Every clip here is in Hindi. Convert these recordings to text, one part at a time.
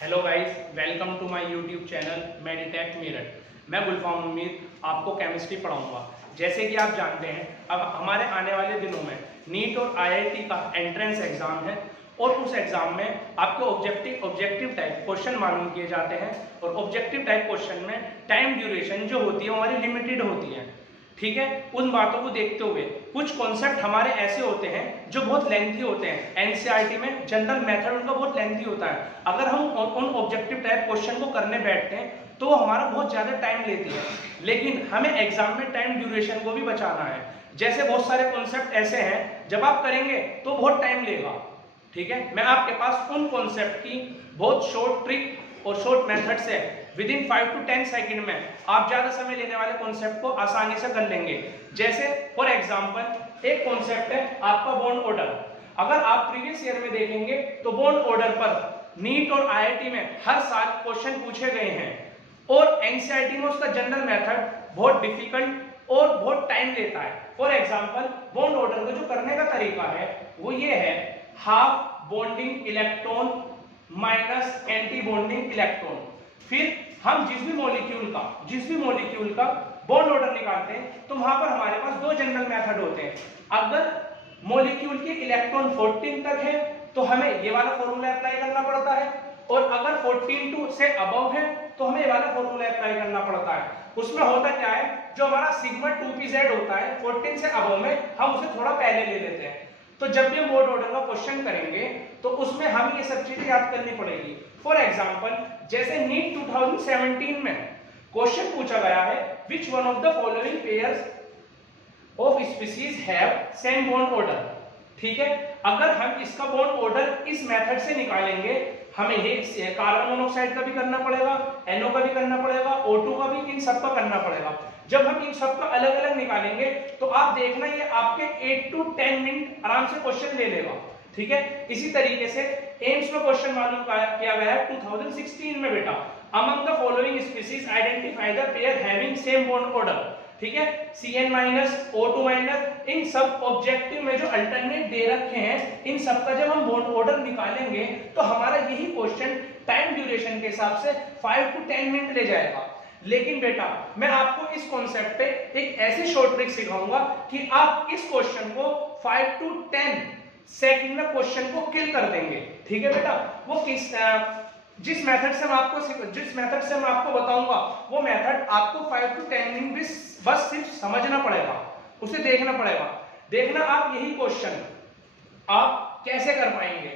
Hello guys, welcome to my YouTube channel Meditech Meerut. मैं गुलफाम उम्मीद आपको केमिस्ट्री पढ़ाऊंगा। जैसे कि आप जानते हैं, अब हमारे आने वाले दिनों में नीट और आईआईटी का एंट्रेंस एग्जाम है और उस एग्जाम में आपको ऑब्जेक्टिव टाइप क्वेश्चन मालूम किए जाते हैं। और ऑब्जेक्टिव टाइप क्वेश्चन में टाइम ड्यूरेशन जो होती है हमारी लिमिटेड होती है। ठीक है, उन बातों को देखते हुए कुछ कॉन्सेप्ट हमारे ऐसे होते हैं जो बहुत लेंथी होते हैं। एनसीईआरटी में जनरल मेथड उनका बहुत लेंथी होता है। अगर हम उन ऑब्जेक्टिव टाइप क्वेश्चन को करने बैठते हैं तो वो हमारा बहुत ज्यादा टाइम लेती है, लेकिन हमें एग्जाम में टाइम ड्यूरेशन को भी बचाना है। जैसे बहुत सारे कॉन्सेप्ट ऐसे हैं जब आप करेंगे तो बहुत टाइम लेगा। ठीक है, मैं आपके पास उन कॉन्सेप्ट की बहुत शॉर्ट ट्रिक और शॉर्ट मेथड से विद इन 5 to 10 सेकंड में आप ज्यादा समय लेने वाले कॉन्सेप्ट को आसानी से कर लेंगे। जैसे फॉर एग्जांपल एक कॉन्सेप्ट है आपका बॉन्ड ऑर्डर। अगर आप प्रीवियस ईयर में देखेंगे तो बॉन्ड ऑर्डर पर नीट और आईआईटी में हर साल क्वेश्चन पूछे गए हैं और एनसीईआरटी में उसका जनरल मेथड बहुत डिफिकल्ट और बहुत टाइम लेता है। फॉर एग्जांपल बॉन्ड ऑर्डर का जो करने का तरीका है वो ये है, half bonding electron minus anti bonding electron. फिर हम जिस भी मॉलिक्यूल का बॉन्ड ऑर्डर निकालते हैं तो वहां पर हमारे पास दो जनरल मेथड होते हैं। अगर मॉलिक्यूल के इलेक्ट्रॉन 14 तक है तो हमें ये वाला फॉर्मूला अप्लाई करना पड़ता है, और अगर 14 से अबव है तो हमें ये वाला फॉर्मूला अप्लाई करना पड़ता है। उसमें होता क्या है, जो हमारा सिग्मा 2pz होता है 14 से अबव में हम उसे थोड़ा पहले ले लेते हैं। तो जब भी हम बॉन्ड ऑर्डर का क्वेश्चन करेंगे तो उसमें हमें ये सब चीजें याद करनी पड़ेगी। फॉर एग्जांपल जैसे नीट 2017 में क्वेश्चन पूछा गया है, which one of the following pairs of species have same bond order. ठीक है, अगर हम इसका बॉन्ड ऑर्डर इस मेथड से निकालेंगे, हमें ये कार्बन मोनोऑक्साइड का भी करना पड़ेगा, NO का भी करना पड़ेगा, O2 का भी, इन सब का करना पड़ेगा। जब हम इन सब का अलग अलग निकालेंगे तो आप देखना ये आपके 8 to 10 मिनट आराम से क्वेश्चन ले लेगा। ठीक है, इसी तरीके से एम्स में क्वेश्चन मालूम किया गया है 2016 में बेटा, among the following species identify the pair having same bond order. ठीक है, Cn- O2-, इन सब ऑब्जेक्टिव में जो अल्टरनेट दे रखे हैं इन सब का जब हम बॉन्ड ऑर्डर निकालेंगे तो हमारा यही क्वेश्चन टाइम ड्यूरेशन के हिसाब से 5 to 10 मिनट ले जाएगा। लेकिन बेटा मैं आपको इस कॉन्सेप्ट पे एक ऐसी शॉर्ट ट्रिक सिखाऊंगा कि आप इस क्वेश्चन को 5 to 10 सेकंड में क्वेश्चन को किल कर देंगे। ठीक है बेटा, वो जिस मेथड से मैं आपको बताऊंगा वो मेथड आपको 5 to 10 मिनट बस सिर्फ समझना पड़ेगा, उसे देखना पड़ेगा। देखना आप यही क्वेश्चन आप कैसे कर पाएंगे।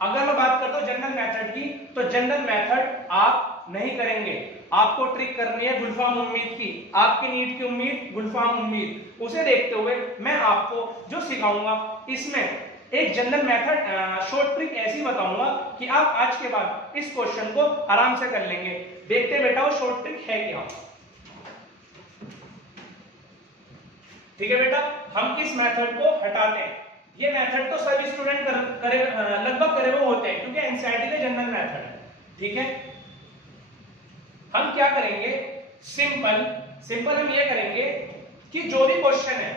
अगर मैं बात करता हूं जनरल मेथड की, तो जनरल मेथड आप नहीं करेंगे, आपको ट्रिक करनी है गुलफाम उम्मीद की, आपकी नीट की उम्मीद गुलफाम उम्मीद। उसे देखते हुए मैं आपको जो सिखाऊंगा इसमें एक जनरल मेथड शॉर्ट ट्रिक ऐसी बताऊंगा कि आप आज के बाद इस क्वेश्चन को आराम से कर लेंगे। देखते बेटा वो शॉर्ट ट्रिक है क्या। ठीक है बेटा, हम किस मेथड को हटाते हैं। ये मेथड तो सभी स्टूडेंट लगभग करे हुए होते हैं क्योंकि एनसीईआरटी का जनरल मेथड है। ठीक है, हम क्या करेंगे, सिंपल हम ये करेंगे कि जो भी क्वेश्चन है,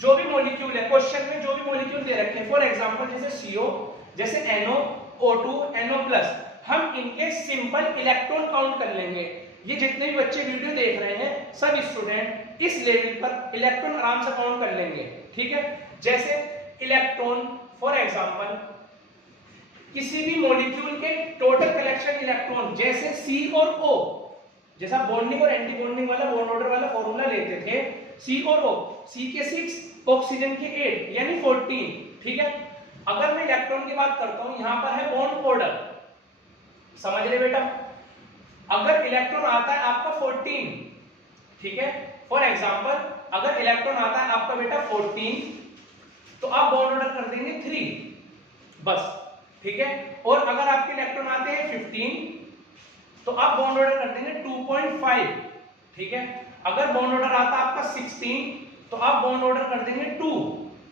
जो भी मॉलिक्यूल है, क्वेश्चन में जो भी मॉलिक्यूल दे रखे हैं, फॉर एग्जांपल जैसे CO, जैसे NO, O2, NO+, हम इनके सिंपल इलेक्ट्रॉन काउंट कर लेंगे। ये जितने भी बच्चे वीडियो देख रहे हैं सब स्टूडेंट इस लेवल पर इलेक्ट्रॉन आराम से काउंट कर लेंगे। ठीक है, जैसे इलेक्ट्रॉन फॉर एग्जांपल किसी भी मॉलिक्यूल के टोटल कलेक्शन इलेक्ट्रॉन, जैसे C और O, जैसा बॉन्डिंग और एंटी बॉन्डिंग वाला बॉन्ड ऑर्डर वाला फॉर्मूला लेते थे, C और O, C के 6, ऑक्सीजन के 8 यानी 14। ठीक है, अगर मैं इलेक्ट्रॉन की बात करता हूं, यहां पर है बॉन्ड ऑर्डर, समझ रहे बेटा। अगर इलेक्ट्रॉन आता है आपका 14, ठीक है, फॉर एग्जांपल अगर इलेक्ट्रॉन आता है आपका बेटा 14 तो आप बॉन्ड ऑर्डर कर देंगे 3 बस। ठीक है, और अगर आपके इलेक्ट्रॉन आते हैं 15 तो आप बॉन्ड ऑर्डर कर देंगे 2.5। ठीक है, अगर बॉन्ड ऑर्डर आता है आपका 16 तो आप बॉन्ड ऑर्डर कर देंगे 2।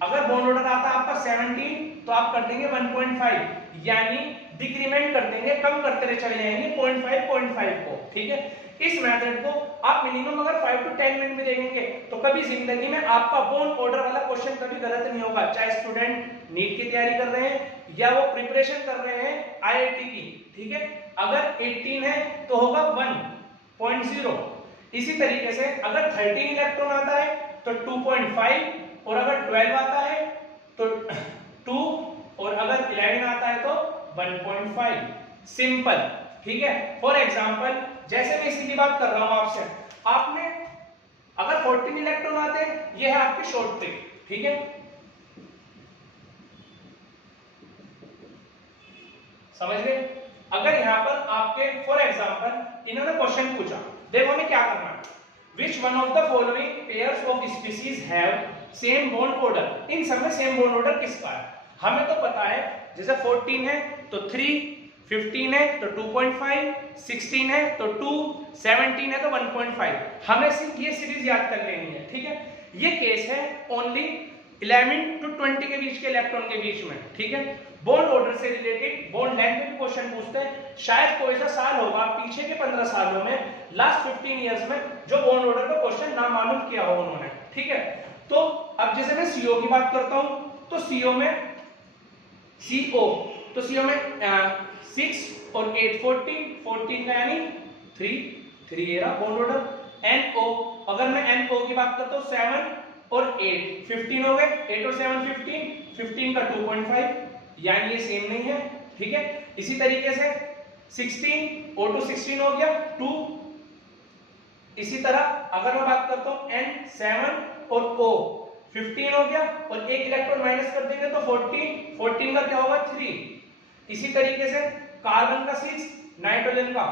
अगर बॉन्ड ऑर्डर आता है आपका 17 तो आप कर देंगे 1.5। यानी डिक्रीमेंट कर देंगे, कम करते चले जाएंगे 0.5 को, ठीक है। इस मेथड को आप मिनिमम अगर 5 to 10 मिनट में देखेंगे तो कभी जिंदगी में आपका बोन ऑर्डर वाला क्वेश्चन कभी गलत नहीं होगा, चाहे स्टूडेंट नीट की तैयारी कर रहे हैं या वो प्रिपरेशन कर रहे हैं आईआईटी की, ठीक है। अगर 18 है तो होगा 1.0, इसी तरीके से अगर 13 इलेक्ट्रॉन आता है तो 2.5, और अगर 12 आता है तो 2, और अगर 11 आता है तो 1.5, सिंपल, ठीक है। फॉर एग्जांपल जैसे मैं इसकी बात कर रहा हूं आपसे, आपने अगर 14 इलेक्ट्रॉन आते हैं, ये है आपकी शॉर्ट ट्रिक, ठीक है। समझ गए? अगर यहां पर आपके फॉर एग्जांपल इन्होंने क्वेश्चन पूछा, देखो हमें क्या करना है, which one of the following pairs of species have same bond order, इन सब में सेम बॉन्ड ऑर्डर किसका है? हमें तो पता है, जैसे 14 है तो 3, 15 है तो 2.5, 16 है तो 2, 17 है तो 1.5, हमें सिर्फ ये सीरीज याद कर लेनी है, ठीक है। ये केस है ओनली 11 to 20 के बीच के इलेक्ट्रॉन के बीच में, ठीक है। बॉन्ड ऑर्डर से रिलेटेड बॉन्ड लेंथ में क्वेश्चन पूछते हैं, शायद कोई सा साल होगा पीछे के 15 सालों में, लास्ट 15 इयर्स में, जो बॉन्ड ऑर्डर का क्वेश्चन ना मालूम किया हो उन्होंने, ठीक है। तो अब जैसे मैं सीओ की बात करता हूं, तो सीओ में तो सीओ में 6 और 8 14 का यानी 3 ये रहा बॉन्ड ऑर्डर। एनओ, अगर मैं एनओ की बात करता हूं 7 और 8 15 हो गए, 8 और 7 15 का 2.5, यानी ये सेम नहीं है, ठीक है। इसी तरीके से 16 O2 16 हो गया 2। इसी तरह अगर मैं बात करता हूं N7 और O 15 हो गया, और एक इलेक्ट्रॉन माइनस कर देंगे तो 14 का क्या होगा 3। इसी तरीके से कार्बन का 6, नाइट्रोजन का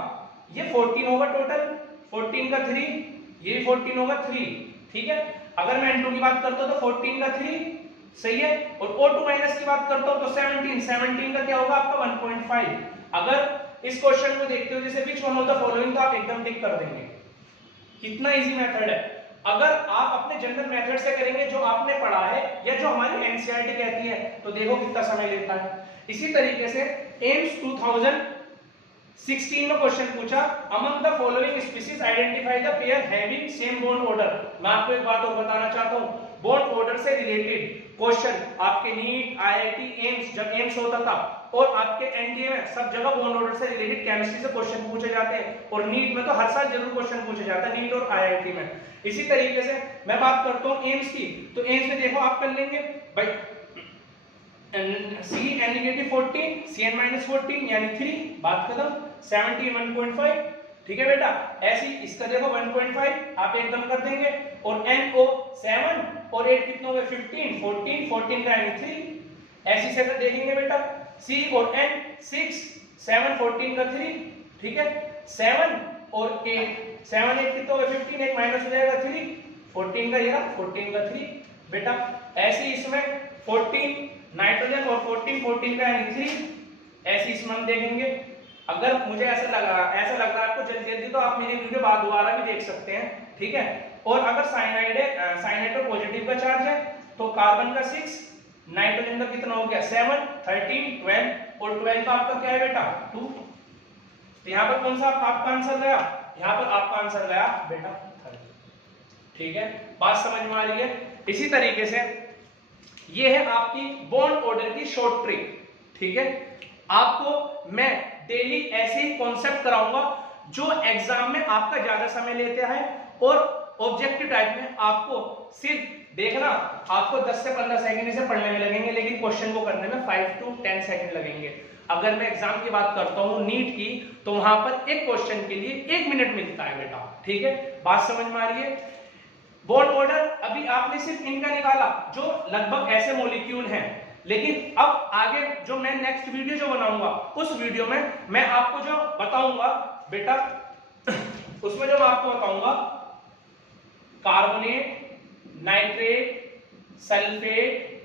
ये 14 होगा टोटल, 14 का 3, ये 14 होगा 3, ठीक है। अगर मैं N2 की बात करता हूं तो 14 का 3, सही है। और O2 माइनस की बात करता हूं तो 17 का क्या होगा आपका 1.5। अगर इस क्वेश्चन को देखते हो जैसे which one of the following, तो आप एकदम टिक कर देंगे। कितना इजी मेथड है। अगर आप अपने जनरल मेथड से करेंगे जो आपने पढ़ा है या जो हमारी एनसीईआरटी कहती है, तो देखो कितना समय लेता है। इसी तरीके से एम्स 2016 में क्वेश्चन पूछा, among the following species identify the pair having same bond order. मैं आपको एक बात और बताना चाहता हूं, बॉन्ड ऑर्डर से रिलेटेड क्वेश्चन आपके नीट, आईआईटी, एम्स, जब एम्स होता था, और आपके एनडीए में सब जगह बॉन्ड ऑर्डर से रिलेटेड केमिस्ट्री से क्वेश्चन पूछे जाते हैं, और नीट में तो हर साल जरूर क्वेश्चन पूछे जाता है, नीट और आईआईटी में। इसी तरीके से मैं बात करता हूं एम्स की, तो एम्स में देखो आप कर लेंगे भाई C(N)-14, Cn-14 यानी 3, बात खत्म। 17 1.5, ठीक है बेटा। ऐसी इसका देखो 1.5 आप एकदम कर देंगे, और NO 7 और 8 कितने हो गए 15, 14 का यानी 3। ऐसी से देखेंगे बेटा, C और N 6, 7 14 का 3, ठीक है। 7 और 8 कितने हो गए 15, एक माइनस हो जाएगा 3, 14 का, ये 14 का 3 बेटा। ऐसे इसमें 14 नाइट्रोजन और 14 का यानी 3। ऐसे इसमें हम देखेंगे। अगर मुझे ऐसा लग रहा है आपको जल्दी तो आप मेरी वीडियो बाद दोबारा भी देख सकते हैं, ठीक है। और अगर साइनाइड पर पॉजिटिव का चार्ज है तो कार्बन का 6, नाइट्रोजन का कितना हो गया 7, 13, 12, और 12 का आपका क्या है बेटा 2। तो यहाँ पर कौन सा आपका आंसर गया, यहाँ पर आपका आंसर गया बेटा 30, ठीक है। बात समझ में आ रही है। इसी तरीके से ये है आपकी बॉन्ड ऑर्डर की शॉर्ट ट्रिक, ठीक है। आपको मैं डेली ऐसे ही कॉन्सेप्ट कराऊंगा जो एग्जाम में आपका ज्यादा समय लेते हैं, और ऑब्जेक्टिव टाइप में आपको सिर्फ देखना, आपको 10 से 15 सेकंड से पढ़ने में लगेंगे, लेकिन क्वेश्चन को करने में 5 to 10 सेकंड लगेंगे। अगर मैं एग्जाम की बात करता हूं नीट की, तो वहां पर एक क्वेश्चन के लिए 1 मिनट मिलता है बेटा, ठीक है। बात समझ में आ रही है। बॉन्ड ऑर्डर अभी आपने सिर्फ इनका निकाला जो लगभग ऐसे मॉलिक्यूल हैं, लेकिन अब आगे जो मैं नेक्स्ट वीडियो जो बनाऊंगा, उस वीडियो में मैं आपको जो बताऊंगा बेटा, उसमें जो मैं आपको बताऊंगा कार्बोनेट, नाइट्रेट, सल्फेट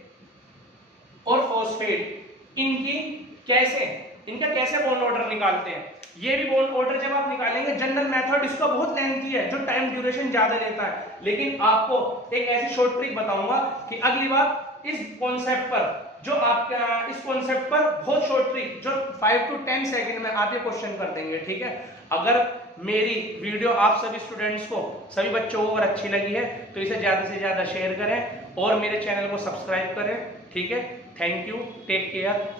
और फॉस्फेट, इनका कैसे बॉन्ड ऑर्डर निकालते हैं। ये भी बॉन्ड ऑर्डर जब आप निकालेंगे, जनरल मेथड इसका बहुत लेंथी है, जो टाइम ड्यूरेशन ज्यादा लेता है, लेकिन आपको एक ऐसी शॉर्ट ट्रिक बताऊंगा कि अगली बार इस कॉन्सेप्ट पर जो आपका इस कॉन्सेप्ट पर बहुत शॉर्ट ट्रिक जो 5 to 10 सेकंड में आप ये क्वेश्चन कर देंगे, ठीक है। अगर मेरी वीडियो आप सभी स्टूडेंट्स को, सभी बच्चों को अगर अच्छी लगी है तो इसे ज्यादा से ज्यादा शेयर करें और मेरे चैनल को सब्सक्राइब करें, ठीक है। Thank you, take care.